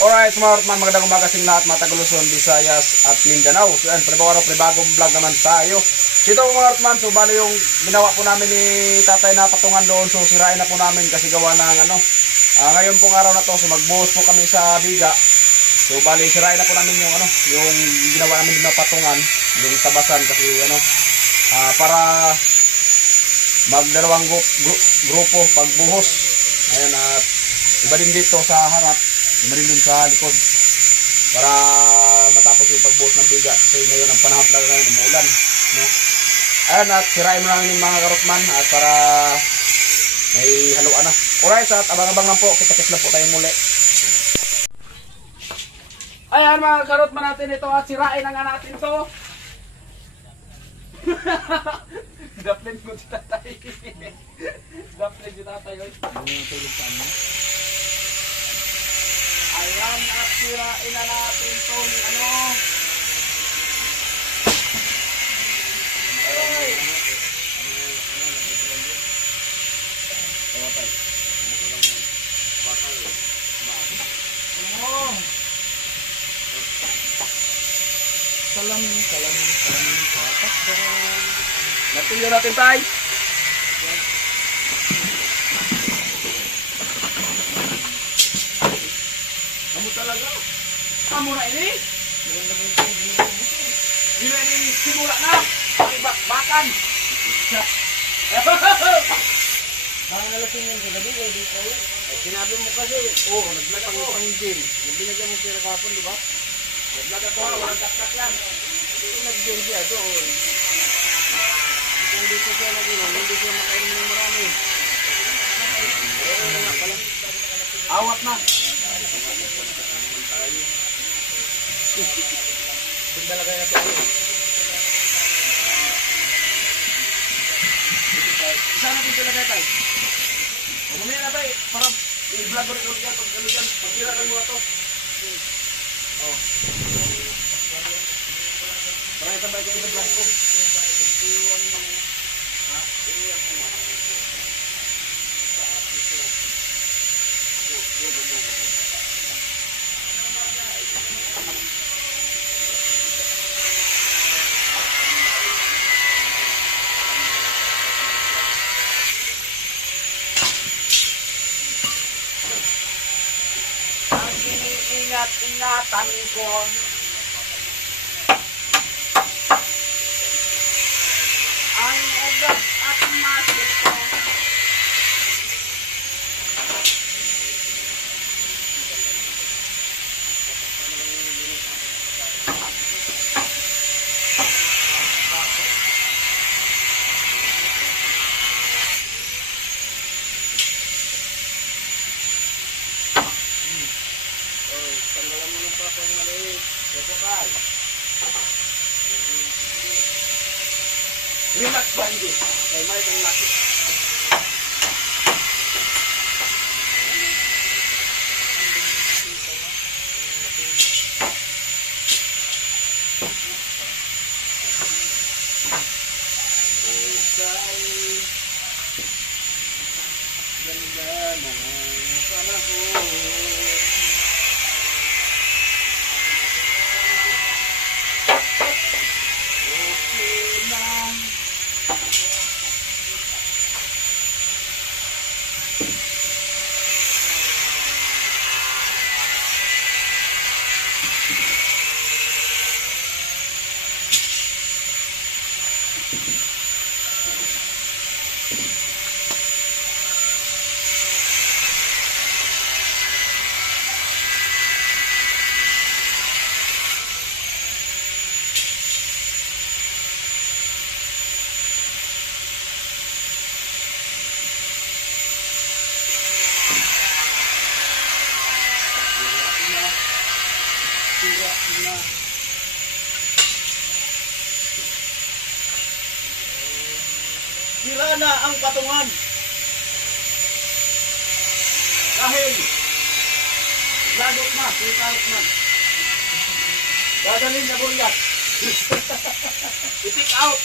Alright, mga Rotman, magandang umaga sa lahat, mga taga-Luzon, Visayas at Mindanao. So yan, panibagong vlog naman tayo. Dito mga Rotman, so bali yung ginawa po namin ni tatay na patungan doon, so sirain na po namin kasi gawa ng ngayon pong araw na to, so magbuhos po kami sa biga. So bali sirain na po namin yung yung ginawa namin na patungan, yung tabasan kasi para magdalawang grupo pagbuhos. Ayan, at iba din dito sa harap, iba din dun sa likod para matapos yung pagbuhos ng biga kasi ngayon ang panahon talaga ngayon umuulan, no? Ayan, at sirain mo lang yung mga karotman at para may haluan na. Alright, at abang-abang lang po, kita-kits lang po tayo muli. Ayan mga karotman natin ito at sirain na nga natin ito. Daplin ko si tatay. Daplin si tatay. Ayan, at sirain na natin itong Ay! Salamin, patakdan. Natingnan natin tayo. Kamu talaga? Kamu na ini? Hindi na ini simula na. Bakbakan. Baka nalasing yan sa gabi, di ko. Sinabi mo kasi, naglag ako pang gym. Yung binagyan mo pera kapon, di ba? Naglag ako, walang kakak lang. Nag-gym siya doon. Kung dito siya nag-inom, hindi siya makainom ng marami. Awat na. Doon talaga natin ako. Isa natin talaga tayo. Mamaya na tayo, para i-vlog ko rin ulit yan. Pagkira ka muna to. Para isabay kayo sa vlog ko. Ang iniingat-ingatan ko. Ang ugat at muscle ko. Tanggalan mo ng papang maliit. Ito kay. Relax ba hindi? Kay may itong laki. Ganda ng panahon. Sira na ang patungan. Dahil lagot na, pitalot na. Dadalhin na bulyat. I-take out.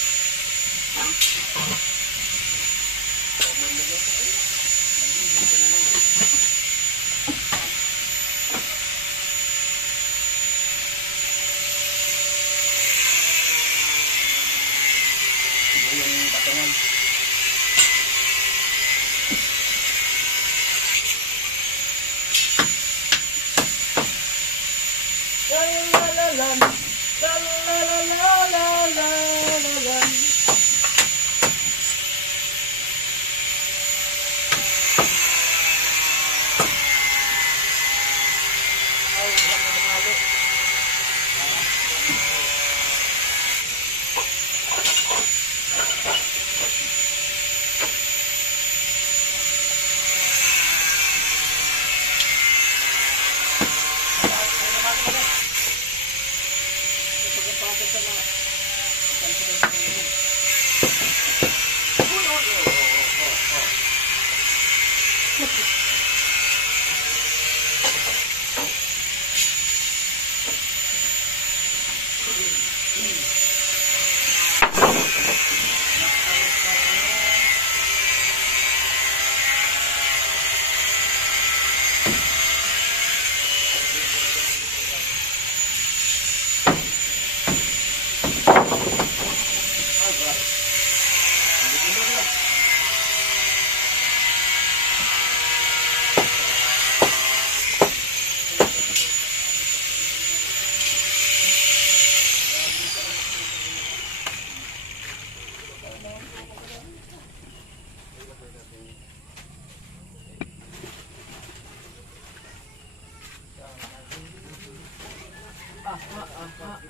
Lalalalan. Lalalalalalalan. Ay, wala na namalo.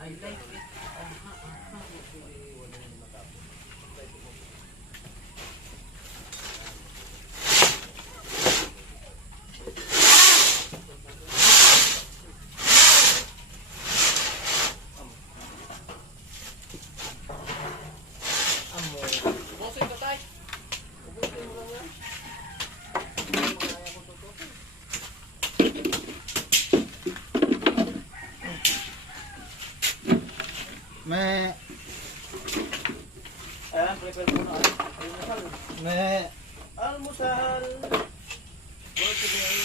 I like it. Bosin ka tayo. Ubusin mo lang yan. May Ayan, prepare mo na. Almusal. may Almusal. For today.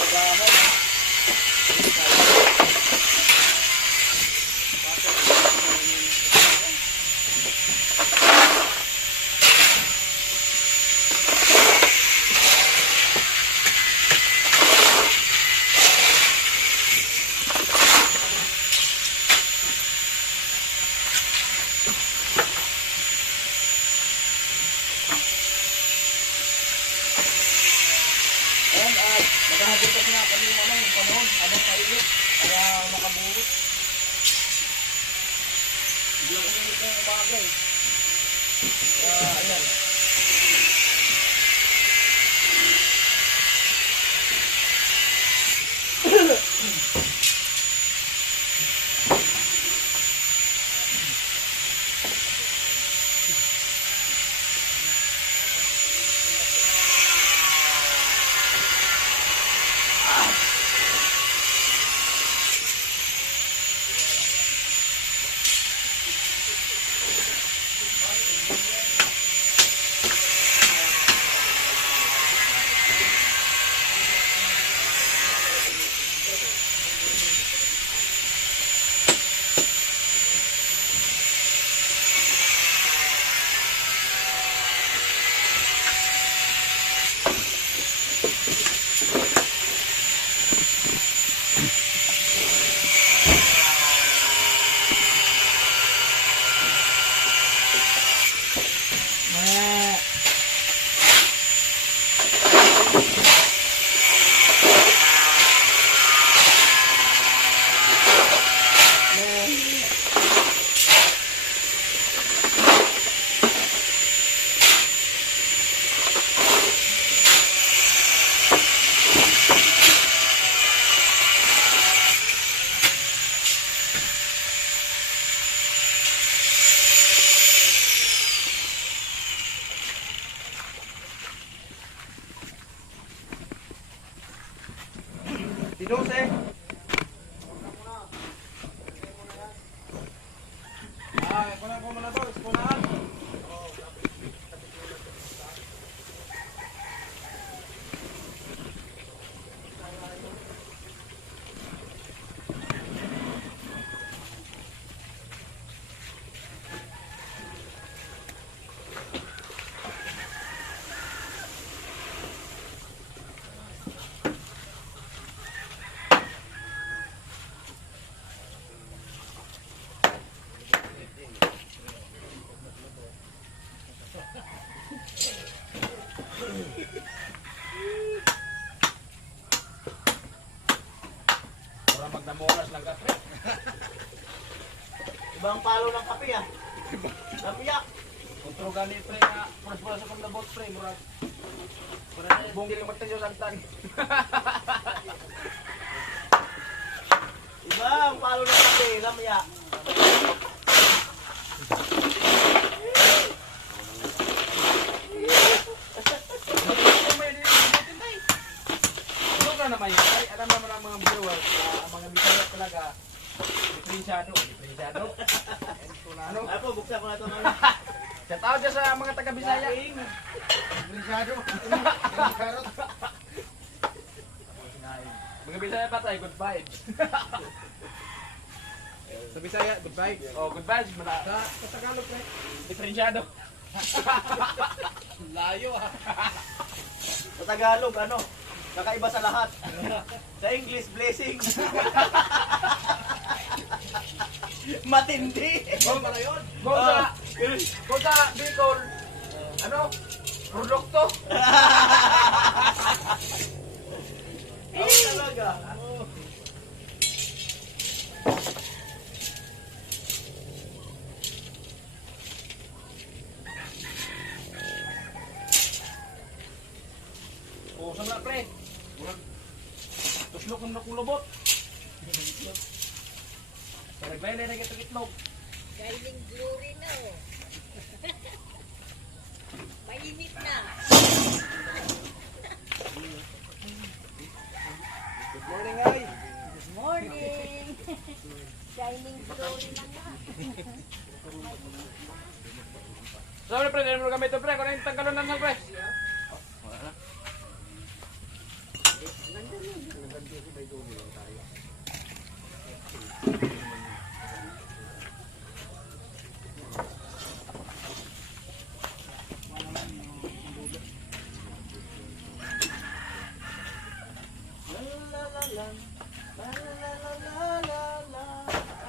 Pagkaman. Ayan, maghahabot kasi nga kami yung panahon, habang kainit, kaya nakabuhos. Hindi ako uminit na yung umaga eh. Kaya, ayan. Tinuse. Kuna ko muna to, kunaan. na moras lang ka, pre. Ibang palo ng kape ah. Napiyak. Kontro gani, pre, na puras-puras sa kong labot, pre. Murag. Bungil yung magtasyo sa agtan. Ibang palo ng kape. Napiyak. Ano ka naman yun? Ay, alam naman ang mga viewers na ang mga bisaya talaga diferensyado. Diferensyado? Ano? Ay po, buksan ko na ito. Shout out dyan sa mga taga-Bisaya. Delikado. Karot. Mga Bisaya pa tayo, good vibes. Sa Bisaya, goodbye. Oh, good vibes. Sa Tagalog, pre. Diferensyado. Layo ah. Sa Tagalog, ano? Kakaiba sa lahat. Sa English, blessings. Matindi. Kung sa Bicol, ano? Produkto. Ako talaga. Oh, sama pre. Tuslok ng nakulubot. Nagbay na itlog. Galing glory na oh. Mainit na. Good morning, ay. Good morning. Shining glory na nga. Sabi pre, dahil mo kami ito pre. Kung ano yung tanggalon lang pre.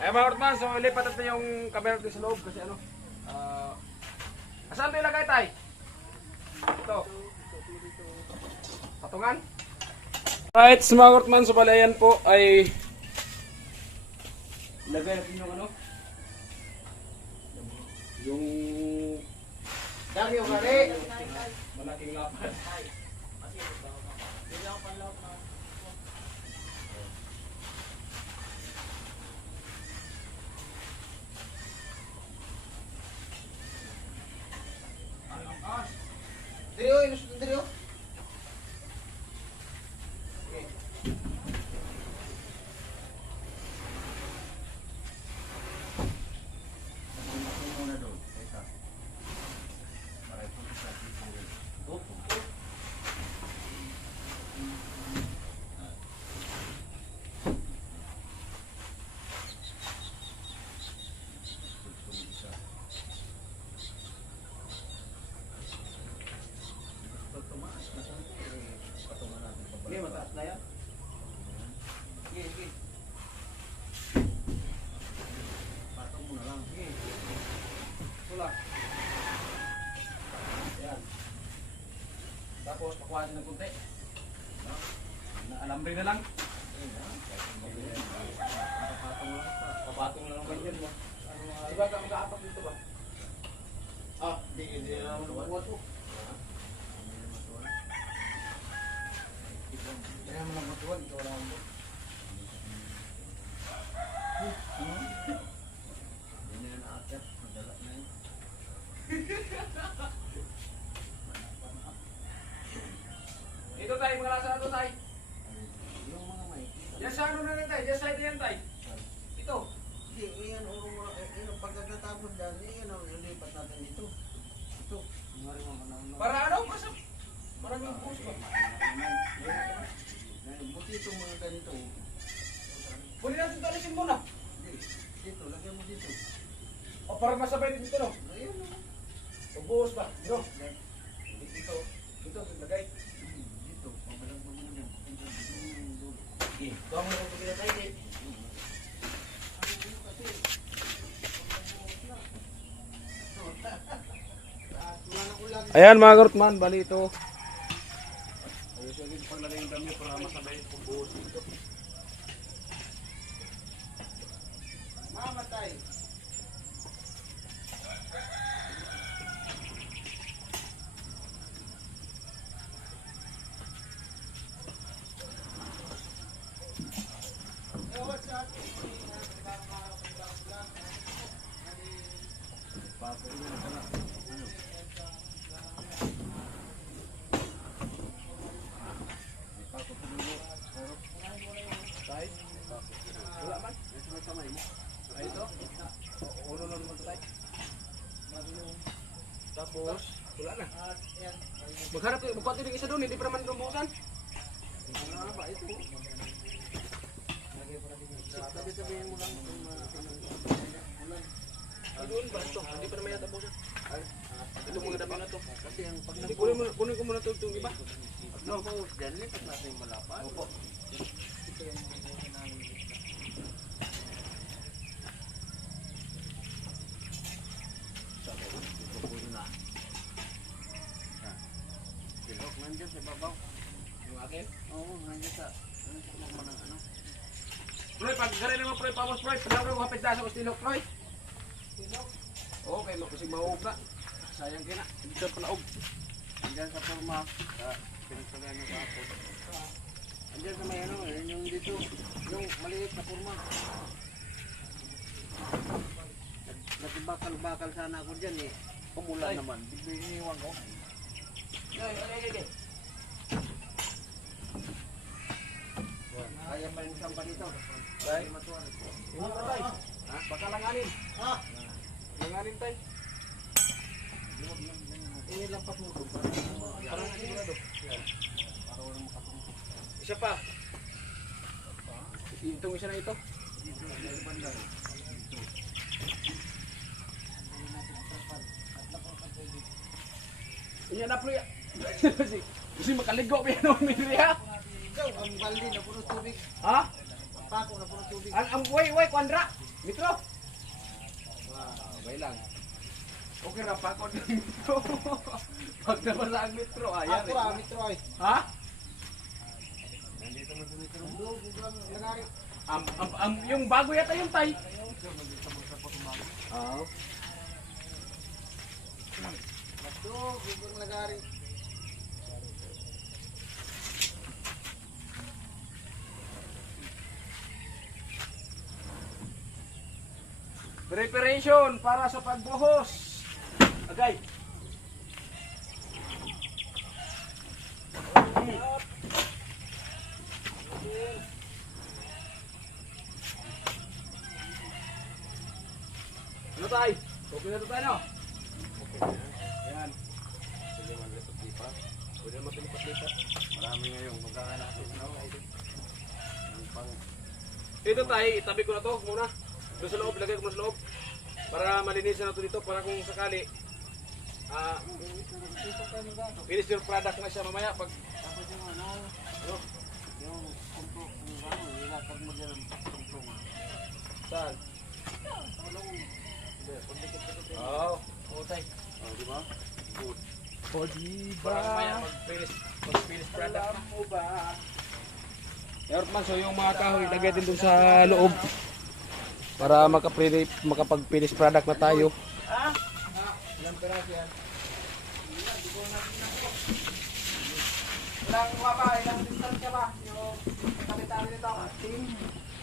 Eh mga Ortman, so lipat natin yung camera natin sa loob kasi ano. Saan ito ilagay tay? Ito. Patungan? Right, mga Ortman, so balayan po ay ilagay natin yung ano. Yung Dami yung kare. malaking lapat. Drio, inus drio. Ini mataas na yan. Sige, sige. Patong mo na lang. Sige. Pula. Yan. Tapos pakuha natin ng kunti. Alambre na lang. Papatong na lang ba yun mo? Diba ka mag-aapak dito ba? Ah, di na naman lumawas po. Kaya mo lang matuwag, ikaw lang mo. Hindi na naakyat. Madala na yun. Ito tayo, mga lasa na ito tayo. Yung mga may. Yan sa ano na lang tayo, yan sa ito yan tayo. Ito. Hindi, yan ang pagkakatapos dyan, yan ang ilipat natin dito. Ito. Para ano? Maraming puso ba? Buti itong mga ganito. Pwede natin ito alisin muna. Dito, lagyan mo dito. O para masabay dito no? Ayun o. Ubuhos ba? Ito. Ito. Ito, lagay. Dito, pabalang mo muna yan. Okay. Ito ang mga pagkita tayo eh. Ayan mga Gortman, bali ito. Ayos yung paglagay yung dami para masabay yung buhos dito. Mamatay. Wala man. May kamay mo. Ay ito. Uno lang naman tayo. Tapos, wala na. Magharap yung magpati ng isa doon, hindi pa naman lumusan. Ano na ba ito? Sabi-sabihin mo lang kung Ay doon ba ito? Hindi pa naman yata busan. Ito mga dami na to. kasi ang pag Hindi, kunin ko muna ito itong iba. nag-post dyan, lipat natin yung malapan. Opo. Silok, nandiyan sa babaw. Yung akin. Oo, nandiyan sa ano ng ano. Proy, pag garin naman Proy, pamos Proy. Pagkakaroon ko hapit dasa ko stilok Proy. Okay, makusig mahuog na. Sayang kina. Hindi siya palaog. Nandiyan sa forma, sa pinagsabihan ng kapot. Nandiyan sa may ano, yung dito, yung maliit na forma. Natibakal-bakal sana ako dyan eh. Pumulan naman, bigbihiwan ko. Kaya pa rin siyang pa dito. Tay. Matuan. Hindi pa tay. Ha? Baka langanin. Ah! Langanin tay. Inilampas mo ito Parang sigurado. Isa pa. Itong isa na ito. Iya na Proy. Kasi makaligo pa yan ang minriya. Ikaw, ang baldi na puro tubig. Ha? Pako na puro tubig. Ang way, kwandra. Mitro. Okay lang. Okay ra pa ko ng metro. Pag nabasa ang metro, ayan. Ako ra, mitro ay. Ha? Nandito mo sa mitro. Biglang lagari. Yung bago yata yung tay. Oo. Ito, biglang lagari. Preparation para sa pagbuhos. Agay. Ano tay? Okay na ito tayo, no? Ayan. Sige, mag-lipat-lipat. Pwede naman lipat-lipat. Marami ngayong magkakanasin na ako. Ito tayo, itabi ko na to muna. Doon sa loob, lagay ko muna sa loob. Para malinisan na ito dito, para kung sakali finish your product na siya mamaya pag Tapos yung ano, yung kumpro, yung ano, ilatag mo dyan ang kumpro nga. saan? Oo. Oo tayo. Oh, di ba? Good. O diba? Para mamaya mag-finish product na. mo ba? Erman, so yung mga kahoy, lagay din doon sa loob. Para makapag-finish product na tayo. Ilang peraso yan? Ilang ba? Ilang distance ka ba? Yung kapitali nito?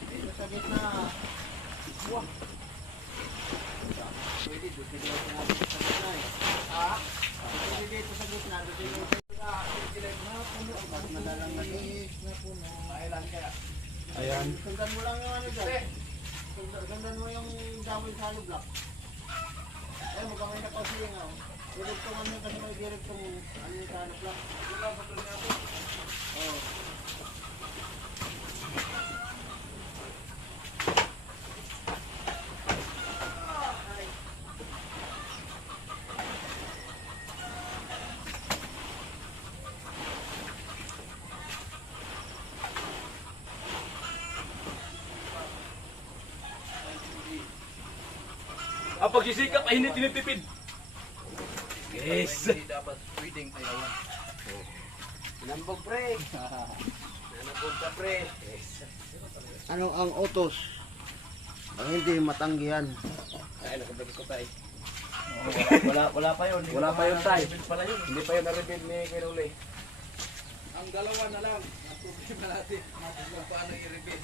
Dito sa gitna. Pwede, dito sa gitna eh. Ha? Pwede dito sa gitna, dito yung madalang nagis na puno. Ilan kaya? Ayan. Sundan mo lang yung ano dyan. Sundan mo yung damo sa hollow block. Eh, mukhang may nakausiling ako. Direktungan mo kasi may direktong ano yung sa hollow block. Oo. Ang pagsisikap ay hindi tinitipid. Yes. Hindi dapat reading ayawan. Nambog pre. Nambog ka pre. Yes. Ano ang utos? Ang hindi matanggihan. Ay, nakablog ko tayo. Wala pa yun. Wala pa yun tayo. Pala yun. Hindi pa yun na-reveal ni Kinuli. Ang dalawa na lang. Ang problema natin. Kung paano i-reveal.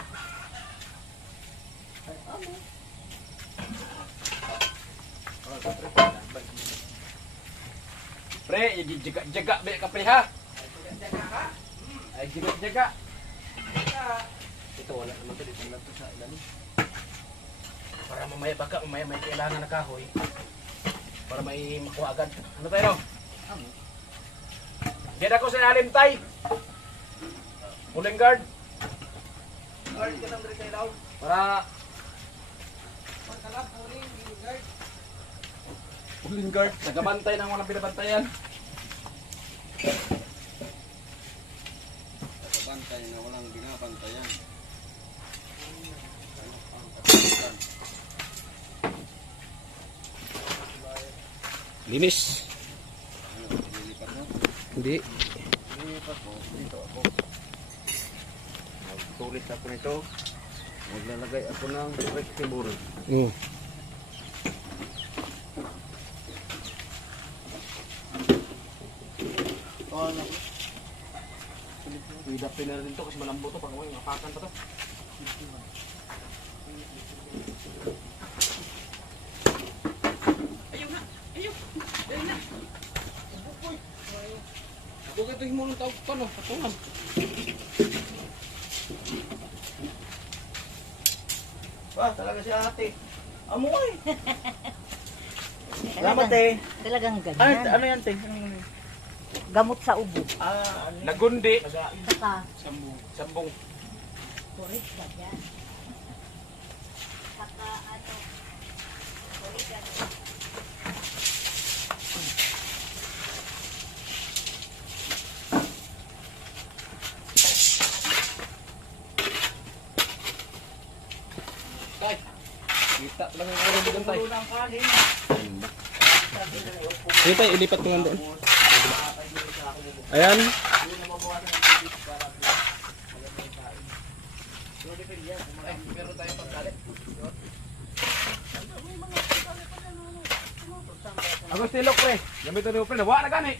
Pre, jaga-jaga ba ka pre ha? Ay, jaga-jaga. Ito wala naman ito. Dito lang ito sa ilalim. Para mamaya baka mamaya may kailangan na kahoy. Para may makuha agad. Ano tayo? Diyan ako sa ilalim tay. Pulling guard. Guard ka lang rin kay Laon. Para Pagkalap, huling, guard. pulling guard. Nagabantay ng walang binabantayan. Bantay na walang binabantayan. Linis. Lilipat mo? Hindi. Lilipat mo. Dito ako. Magtulis ako nito. Maglalagay ako ng flexible. Oh, ano? Idapin na rin to kasi malambot to. Pag may mapakan pa to. Ako ito mo ng tawag pa no. Patungan. Talaga si ate. Amoy! Salamat eh. Talagang Ay, ganyan. ano yan te? Gamot sa ubo. Nagundi. Saka, Sambong. kurit ka dyan. Saka ano, kurit ka dyan. Tay. Kita lang ang araw doon tay. ng kanin. Sige tay, ilipat ko nga doon. Ayan. Meron tayong pagkalit. Agustilo pre. Gamito ni pre. Nawa na gani.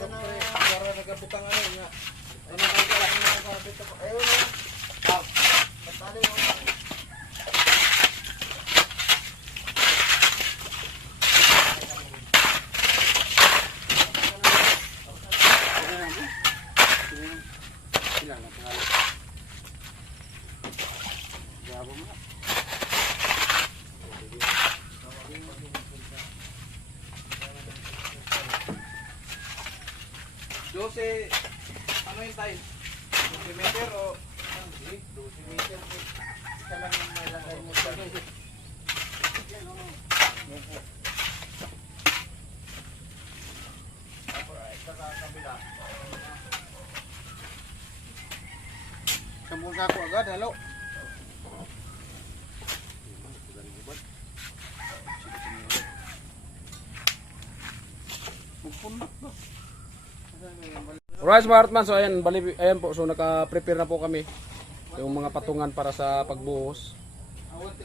Para nagabutang ano nga. Ano ang nagabit ako? Ayun na. Jose, ano yung tayo? 12 meter o? Hindi, 12 meter. Isa lang yung may lagay mo sa Sampung sako agad, halo. Alright mga Heartman, so ayan, ayan po, so naka-prepare na po kami yung mga patungan para sa pagbuhos.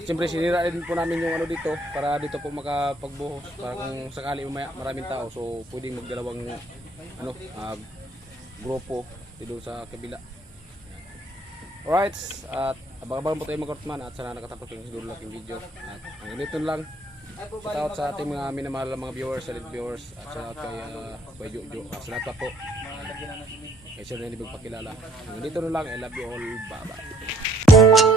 Siyempre sinira din po namin yung ano dito para dito po makapagbuhos para kung sakali umaya maraming tao so pwedeng magdalawang ano, grupo dito sa kabila. Alright, at abang-abang po tayo mga Heartman at sana nakatapos yung siguro laking video at hanggang dito lang. Shout out sa ating mga minamahal na mga viewers, solid viewers at shout out kay Jojo at sa lahat pa po kay Sir na hindi magpakilala. Hanggang dito na lang, I love you all, bye bye.